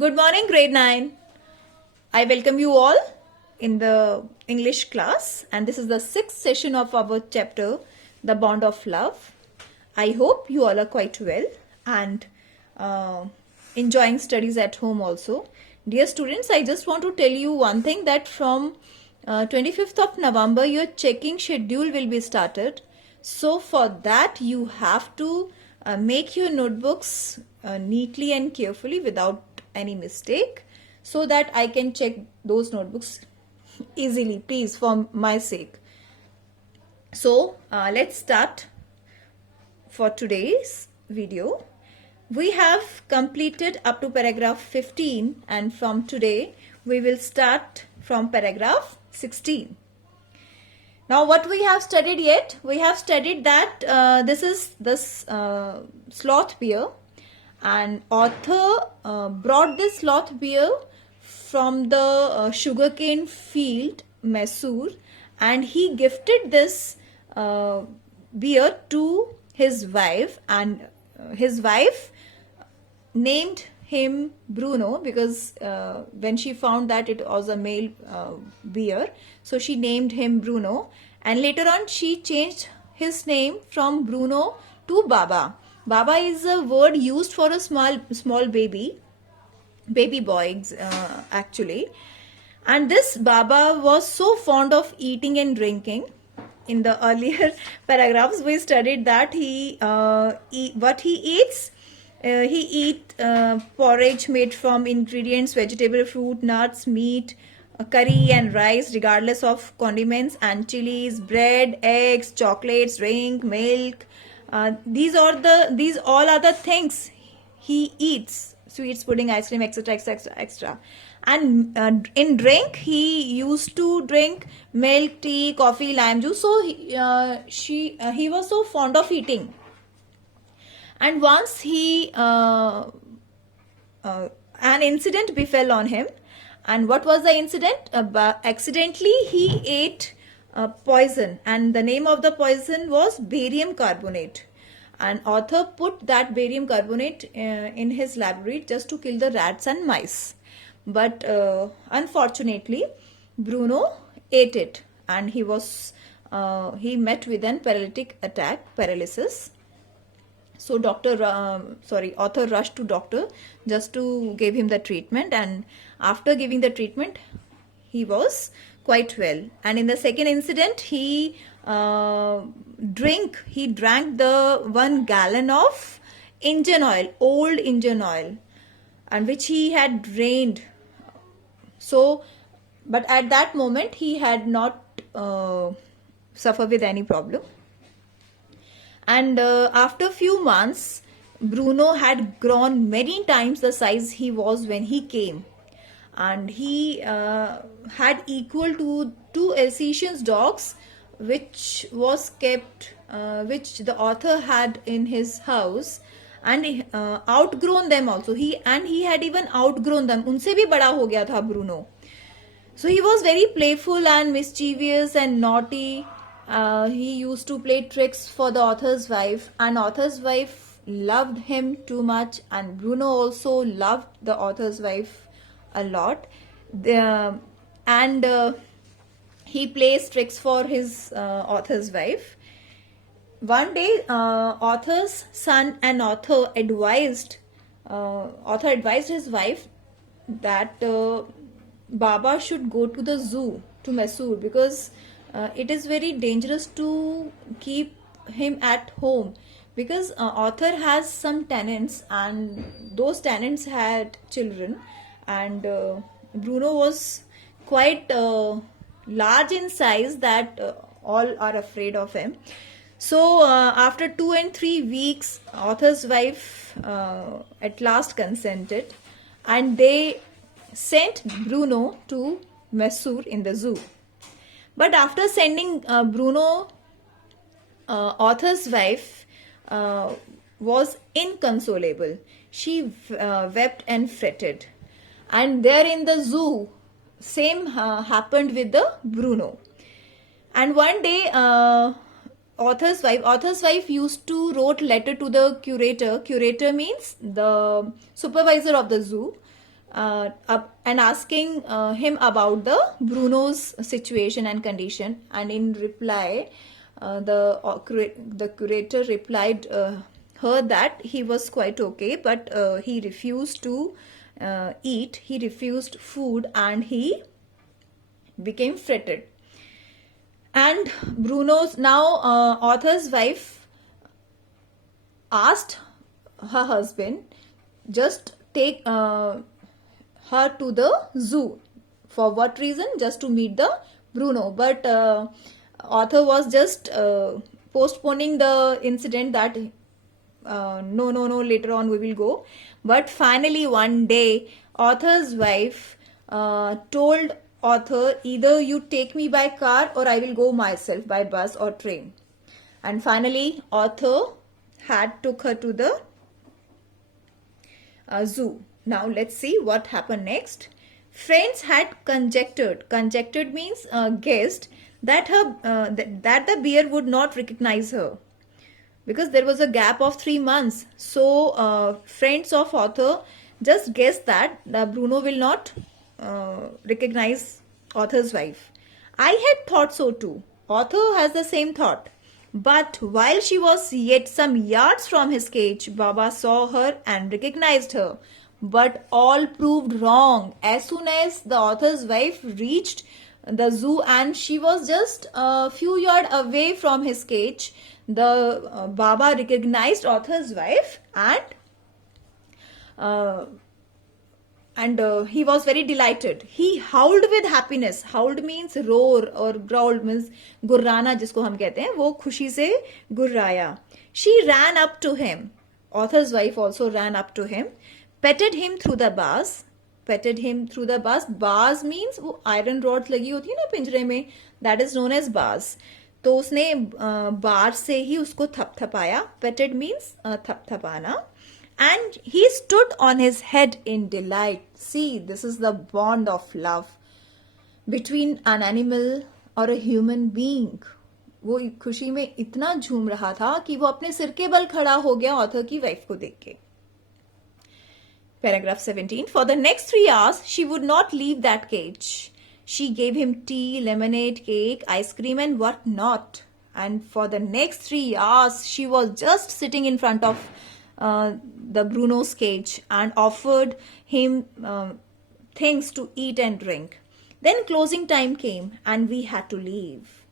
Good morning, grade 9. I welcome you all in the English class, and this is the sixth session of our chapter, The Bond of Love. I hope you all are quite well and enjoying studies at home also. Dear students, I just want to tell you one thing that from 25th of November, your checking schedule will be started. So for that, you have to make your notebooks neatly and carefully without any mistake so that I can check those notebooks easily, please, for my sake. So let's start for today's video. We have completed up to paragraph 15, and from today we will start from paragraph 16. Now what we have studied yet? We have studied that this is this sloth beer, and author brought this sloth beer from the sugarcane field, Mysore, and he gifted this beer to his wife, and his wife named him Bruno because when she found that it was a male beer, so she named him Bruno, and later on she changed his name from Bruno to Baba. Baba is a word used for a small baby boy actually. And this Baba was so fond of eating and drinking. In the earlier paragraphs we studied that what he eats. He eat porridge made from ingredients, vegetable, fruit, nuts, meat, curry and rice regardless of condiments and chilies, bread, eggs, chocolates, drink, milk. These all are the things he eats: sweets, pudding, ice cream, etc, etc, etc. And in drink he used to drink milk, tea, coffee, lime juice. So he was so fond of eating. And once an incident befell on him. And what was the incident? Accidentally he ate poison, and the name of the poison was barium carbonate. And author put that barium carbonate in his laboratory just to kill the rats and mice. But unfortunately, Bruno ate it, and he met with an paralysis. So author rushed to doctor just to give him the treatment, and after giving the treatment, he was quite well. And in the second incident, he drank the 1 gallon of old engine oil, and which he had drained. So, but at that moment, he had not suffered with any problem. And after few months, Bruno had grown many times the size he was when he came, and he had equal to 2 Alsatian dogs, which was kept, which the author had in his house, and outgrown them also. He had even outgrown them. उनसे भी बड़ा हो गया था Bruno. So he was very playful and mischievous and naughty. He used to play tricks for the author's wife, and author's wife loved him too much, and Bruno also loved the author's wife a lot. He plays tricks for his author's wife. One day, author's son and author advised his wife that Baba should go to the zoo to Mysore, because it is very dangerous to keep him at home, because author has some tenants, and those tenants had children, and Bruno was quite large in size that all are afraid of him. So after 2 and 3 weeks, author's wife at last consented, and they sent Bruno to Mysore in the zoo. But after sending Bruno, author's wife was inconsolable. She wept and fretted. And there in the zoo, same happened with the Bruno. And one day, author's wife used to wrote letter to the curator. Curator means the supervisor of the zoo. and asking him about the Bruno's situation and condition. And in reply, the curator replied her that he was quite okay, but he refused to eat. He refused food, and he became fretted. And Bruno's now author's wife asked her husband just take her to the zoo. For what reason? Just to meet the Bruno. But author was just postponing the incident that no, later on we will go. But finally one day author's wife told author, either you take me by car or I will go myself by bus or train. And finally author had took her to the zoo. Now let's see what happened next. Friends had conjectured means guessed that that the bear would not recognize her, because there was a gap of 3 months. So friends of author just guessed that Bruno will not recognize author's wife. I had thought so too. Author has the same thought. But while she was yet some yards from his cage, Baba saw her and recognized her. But all proved wrong. As soon as the author's wife reached the zoo and she was just a few yards away from his cage, the Baba recognized author's wife, and he was very delighted. He howled with happiness. Howled means roar, or growled means गुर्राना जिसको हम कहते हैं, वो खुशी से गुर्राया. She ran up to him. Author's wife also ran up to him. Petted him through the bars. Petted him through the bars. Bars means वो iron rods लगी होती है ना पिंजरे में. That is known as bars. तो उसने बार से ही उसको थपथपाया. Petted means थपथपाना. And he stood on his head in delight. See, this is the bond of love between an animal or a human being. वो खुशी में इतना झूम रहा था कि वो अपने सिर के बल खड़ा हो गया ऑथर की वाइफ को देख के. Paragraph 17. For the next 3 hours, she would not leave that cage. She gave him tea, lemonade, cake, ice cream, and what not. And for the next 3 hours, she was just sitting in front of the Bruno's cage and offered him things to eat and drink. Then closing time came and we had to leave.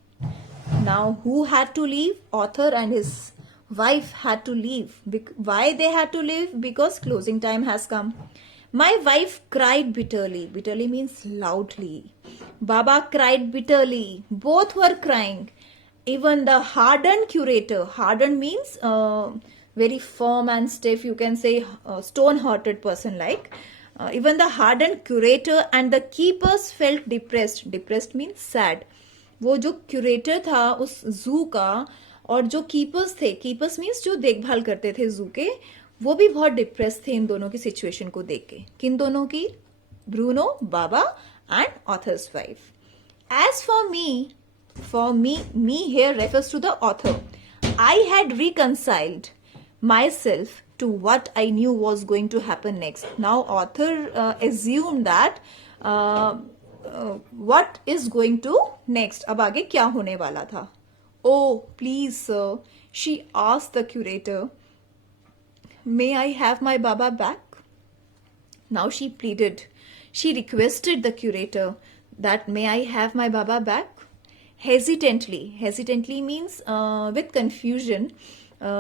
Now who had to leave? Author and his wife had to leave. Why they had to leave? Because closing time has come. My wife cried bitterly. Bitterly means loudly. Baba cried bitterly. Both were crying. Even the hardened curator. Hardened means very firm and stiff, you can say stone-hearted person like. Even the hardened curator and the keepers felt depressed. Depressed means sad. वो जो curator था उस zoo का और जो keepers थे, keepers means जो देखभाल करते थे zoo के, वो भी बहुत depressed थे इन दोनों की situation को देख के. किन दोनों की? Bruno, Baba and author's wife. As for me, me here refers to the author. I had reconciled myself to what I knew was going to happen next. Now author assumed that what is going to next. अब आगे क्या होने वाला था? Oh, please sir, she asked the curator, may I have my Baba back? Now she pleaded. She requested the curator that may I have my Baba back? Hesitantly. Hesitantly means with confusion.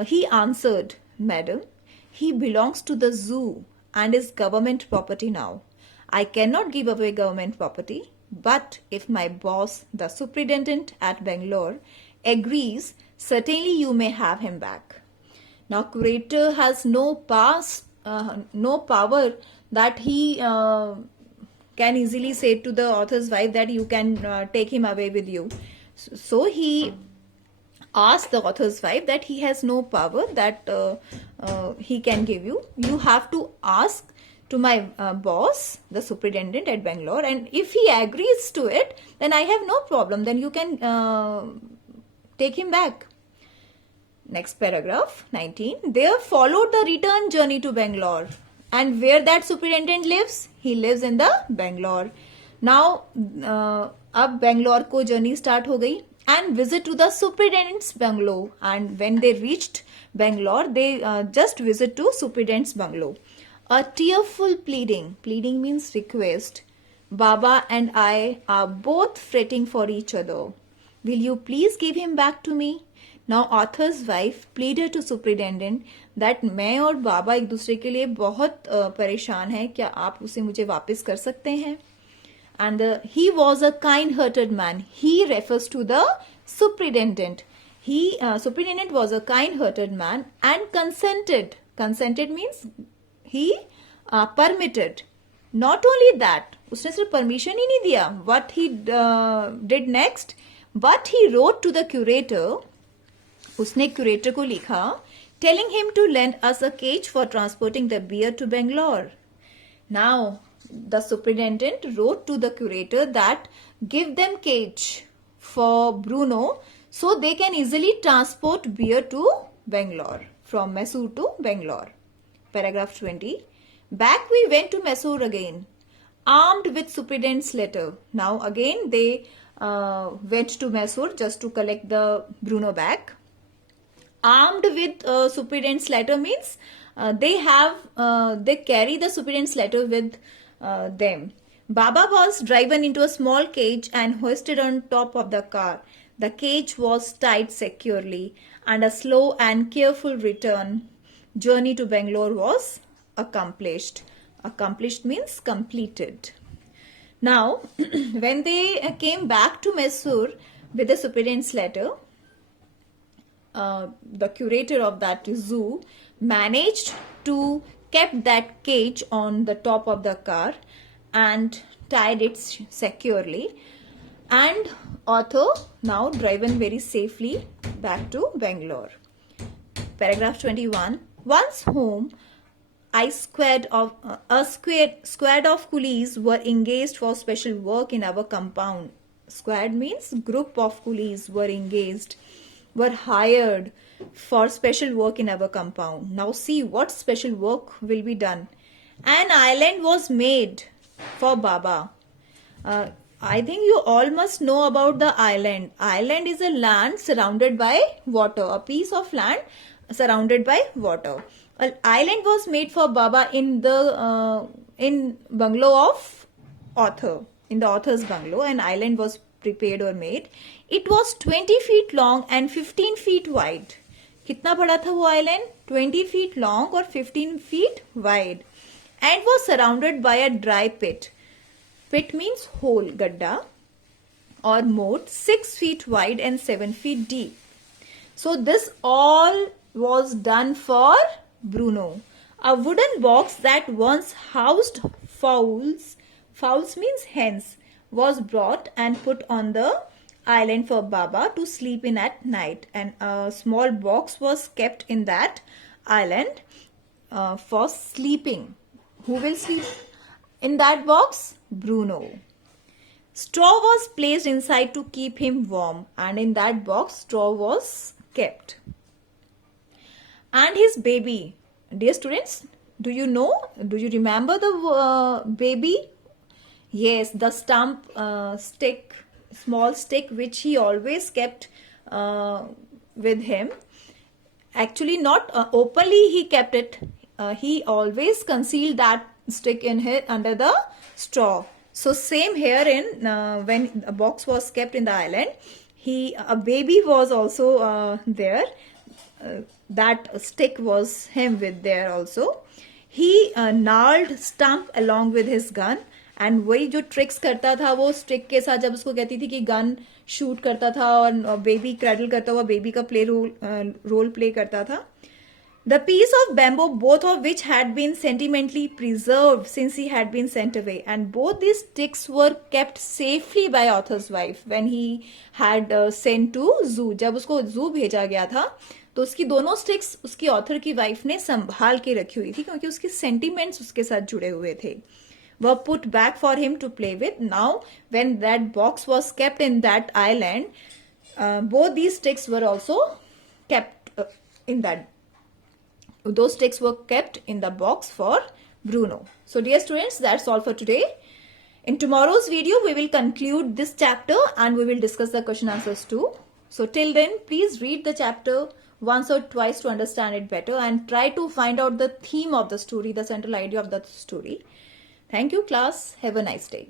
He answered, Madam, he belongs to the zoo and is government property now. I cannot give away government property, but if my boss, the superintendent at Bangalore, agrees, certainly you may have him back. Now, curator has no power that he can easily say to the author's wife that you can take him away with you. So he asked the author's wife that he has no power that he can give you. You have to ask to my boss, the superintendent at Bangalore, and if he agrees to it, then I have no problem. Then you can take him back. Next paragraph, 19. There followed the return journey to Bangalore. And where that superintendent lives? he lives in the Bangalore. Now अब Bangalore को journey start हो गई and visit to the superintendent's bungalow. And when they reached Bangalore, they just visit to superintendent's bungalow. A tearful pleading. Pleading means request. Baba and I are both fretting for each other. Will you please give him back to me? Now author's wife pleaded to superintendent that मैं और बाबा एक दूसरे के लिए बहुत परेशान हैं, क्या आप उसे मुझे वापस कर सकते हैं? And he was a kind-hearted man. He refers to the superintendent. Superintendent was a kind-hearted man and consented. Consented means he permitted. Not only that, उसने सिर्फ permission ही नहीं दिया. What he did next? But he wrote to the curator. उसने curator को लिखा, telling him to lend us a cage for transporting the beer to Bangalore. Now, the superintendent wrote to the curator that give them cage for Bruno so they can easily transport beer to Bangalore, from Mysore to Bangalore. Paragraph 20. Back we went to Mysore again, armed with superintendent's letter. Now again they went to Mysore just to collect the Bruno back. Armed with superintendent's letter means they carry the superintendent's letter with them. Baba was driven into a small cage and hoisted on top of the car. The cage was tied securely and a slow and careful return journey to Bangalore was accomplished. Accomplished means completed. Now, when they came back to Mysore with the superintendent's letter, the curator of that zoo managed to kept that cage on the top of the car and tied it securely, and author now driven very safely back to Bangalore. Paragraph 21. Once home, a squad of coolies were engaged for special work in our compound. Squad means group of coolies were hired for special work in our compound. Now see what special work will be done. An island was made for Baba. I think you all must know about the island. Island is a land surrounded by water, a piece of land surrounded by water. An island was made for Baba in the bungalow of author. In the author's bungalow, an island was prepared or made. It was 20 feet long and 15 feet wide. कितना बड़ा था वो island? 20 feet long और 15 feet wide, and was surrounded by a dry pit. Pit means hole, gadda, or moat 6 feet wide and 7 feet deep. So this all was done for Bruno. A wooden box that once housed fowls means hens, was brought and put on the island for Baba to sleep in at night, and a small box was kept in that island for sleeping. Who will sleep in that box? Bruno. Straw was placed inside to keep him warm, and in that box straw was kept. And his baby. Dear students, do you remember the baby? Yes, the stump stick, small stick which he always kept with him. Actually, not openly he kept it. He always concealed that stick under the straw. So same here in when a box was kept in the island, a baby was also there. That stick was him with there also. He gnarled stump along with his gun, and वही जो tricks करता था वो stick के साथ, जब उसको कहती थी कि गन शूट करता था और बेबी क्रैडल करता हुआ बेबी का रोल प्ले करता था. The piece of bamboo, both of which had been sentimentally preserved since he had been sent away, and both these sticks were kept safely by author's wife when he had sent to zoo. जब उसको zoo भेजा गया था तो उसकी दोनों sticks उसकी author की वाइफ ने संभाल के रखी हुई थी क्योंकि उसके सेंटिमेंट्स उसके साथ जुड़े हुए थे. Were put back for him to play with. Now, when that box was kept in that island, both these sticks were also kept in that. Those sticks were kept in the box for Bruno. So dear students, that's all for today. In tomorrow's video, we will conclude this chapter and we will discuss the question answers too. So till then, please read the chapter once or twice to understand it better and try to find out the theme of the story, the central idea of the story. Thank you, class. Have a nice day.